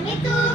আমি তো